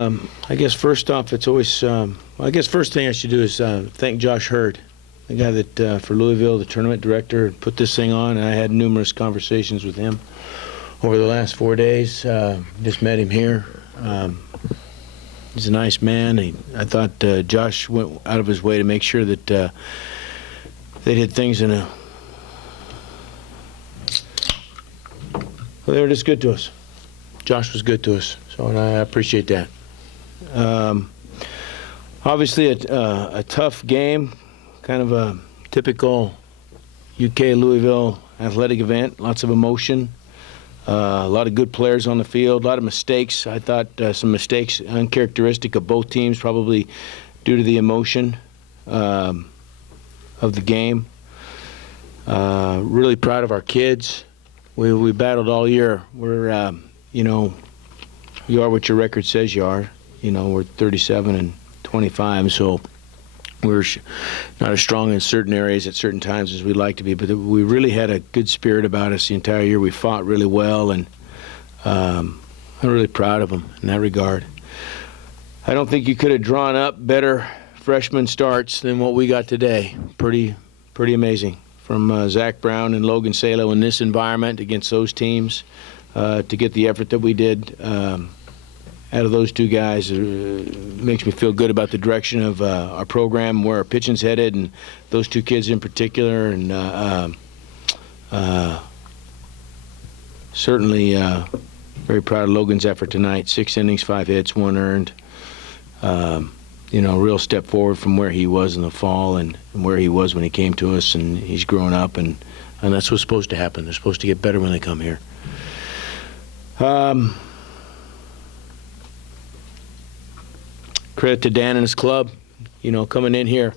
I guess first off, it's always, I guess first thing I should do is thank Josh Hurd, the guy that for Louisville, the tournament director, put this thing on, and I had numerous conversations with him over the last 4 days. Just met him here. He's a nice man. I thought Josh went out of his way to make sure that they did things in a... Well, they were just good to us. Josh was good to us, so and I appreciate that. Obviously a tough game, kind of a typical UK Louisville athletic event, lots of emotion. A lot of good players on the field, a lot of mistakes. I thought some mistakes uncharacteristic of both teams, probably due to the emotion of the game. Really proud of our kids. We battled all year. We're, you know, you are what your record says you are. You know, we're 37-25, so we're not as strong in certain areas at certain times as we'd like to be, but we really had a good spirit about us the entire year. We fought really well, and I'm really proud of them in that regard. I don't think you could have drawn up better freshman starts than what we got today. Pretty amazing. From Zach Brown and Logan Salow in this environment against those teams, to get the effort that we did out of those two guys makes me feel good about the direction of our program, where our pitching's headed, and those two kids in particular. And certainly very proud of Logan's effort tonight. 6 innings, 5 hits, 1 earned. You know, real step forward from where he was in the fall and where he was when he came to us, and he's grown up, and that's what's supposed to happen. They're supposed to get better when they come here. Credit to Dan and his club. You know, coming in here,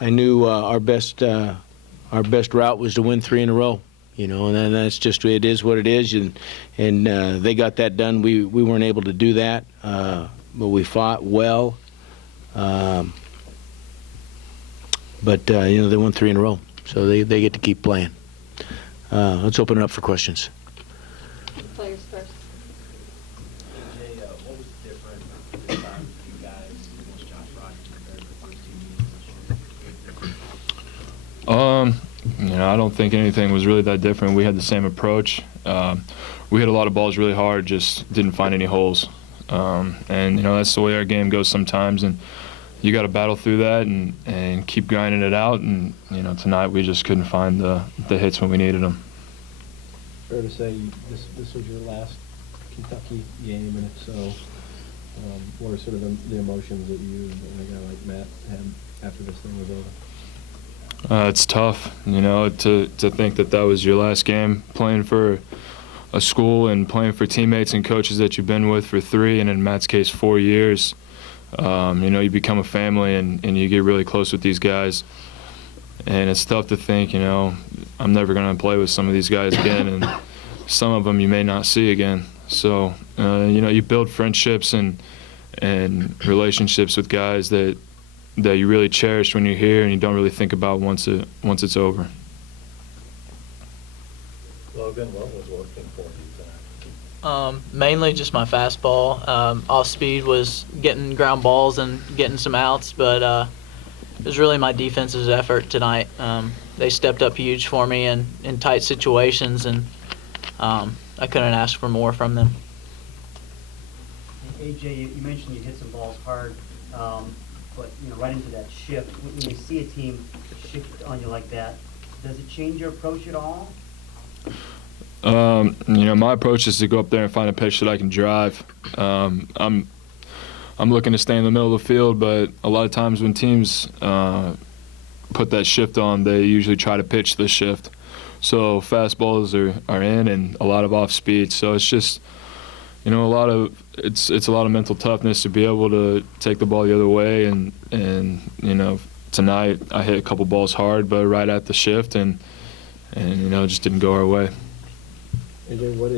I knew our best route was to win 3 in a row. You know, and that's just, it is what it is, and they got that done. We weren't able to do that, but we fought well. But you know, they won 3 in a row, so they get to keep playing. Let's open it up for questions. Players first. AJ, what was different this time for you guys against Josh Rock compared to the first 2 meetings? You know, I don't think anything was really that different. We had the same approach. We hit a lot of balls really hard, just didn't find any holes. And you know, that's the way our game goes sometimes, and you got to battle through that and keep grinding it out. And you know, tonight we just couldn't find the hits when we needed them. Fair to say this was your last Kentucky game, and if so, what are sort of the emotions that you and a guy like Matt had after this thing was over? It's tough, you know, to think that was your last game playing for a school and playing for teammates and coaches that you've been with for 3, and in Matt's case 4 years. You know, you become a family and you get really close with these guys. And it's tough to think, you know, I'm never going to play with some of these guys again, and some of them you may not see again. So, you know, you build friendships and relationships with guys that you really cherish when you're here, and you don't really think about once it's over. Logan, what was working for you tonight? Mainly just my fastball. Off speed was getting ground balls and getting some outs, but it was really my defense's effort tonight. They stepped up huge for me in tight situations, and I couldn't ask for more from them. AJ, you mentioned you hit some balls hard, but you know, right into that shift. When you see a team shift on you like that, does it change your approach at all? You know, my approach is to go up there and find a pitch that I can drive. I'm looking to stay in the middle of the field, but a lot of times when teams put that shift on, they usually try to pitch the shift. So fastballs are in, and a lot of off speed. So it's just, you know, it's a lot of mental toughness to be able to take the ball the other way. And you know, tonight I hit a couple balls hard, but right at the shift, and you know, it just didn't go our way. AJ, what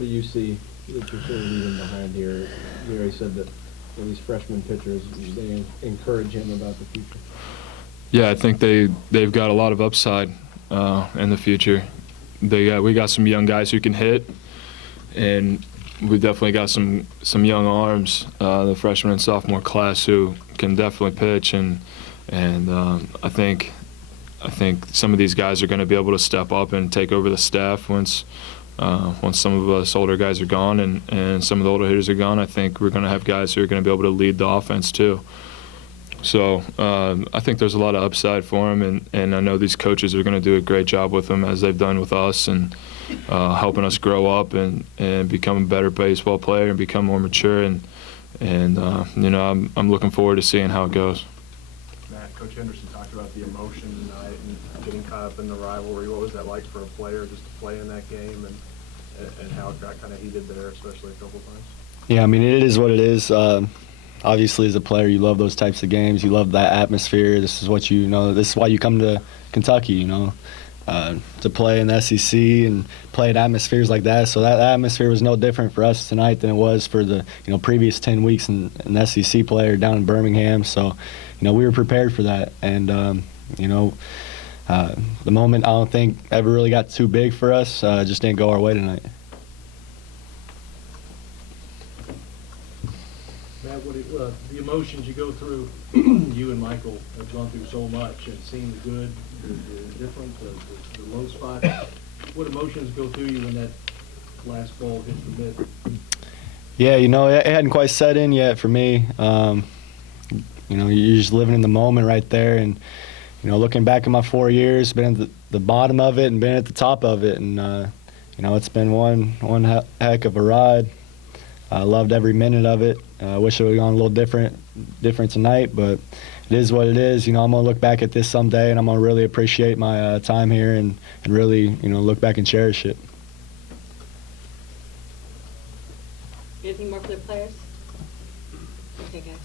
do you see that you're sort of leaving behind here? You already said that these freshman pitchers, they encourage him about the future. Yeah, I think they've got a lot of upside in the future. We got some young guys who can hit, and we've definitely got some young arms, the freshman and sophomore class, who can definitely pitch, and I think some of these guys are going to be able to step up and take over the staff once some of us older guys are gone and some of the older hitters are gone. I think we're going to have guys who are going to be able to lead the offense too. So I think there's a lot of upside for him, and I know these coaches are going to do a great job with him, as they've done with us, and helping us grow up and become a better baseball player and become more mature. And you know, I'm looking forward to seeing how it goes. Matt, Coach Henderson talked about the emotion tonight and getting caught up in the rivalry. What was that like for a player just to play in that game, and how it got kind of heated there, especially a couple times? Yeah, I mean, it is what it is. Obviously, as a player, you love those types of games. You love that atmosphere. This is what you know. This is why you come to Kentucky, you know, to play in the SEC and play in atmospheres like that. So that atmosphere was no different for us tonight than it was for the previous 10 weeks in the SEC player down in Birmingham. So, we were prepared for that, and the moment I don't think ever really got too big for us. Just didn't go our way tonight. Matt, the emotions you go through, you and Michael have gone through so much, and seeing the good, the different, the low spots. What emotions go through you when that last ball hits the mitt? Yeah, it hadn't quite set in yet for me. You're just living in the moment right there, and looking back at my 4 years, been at the bottom of it and been at the top of it, and it's been one heck of a ride. I loved every minute of it. I wish it would have gone a little different tonight, but it is what it is. I'm gonna look back at this someday, and I'm gonna really appreciate my time here and really look back and cherish it. Anything more for the players? Okay, guys.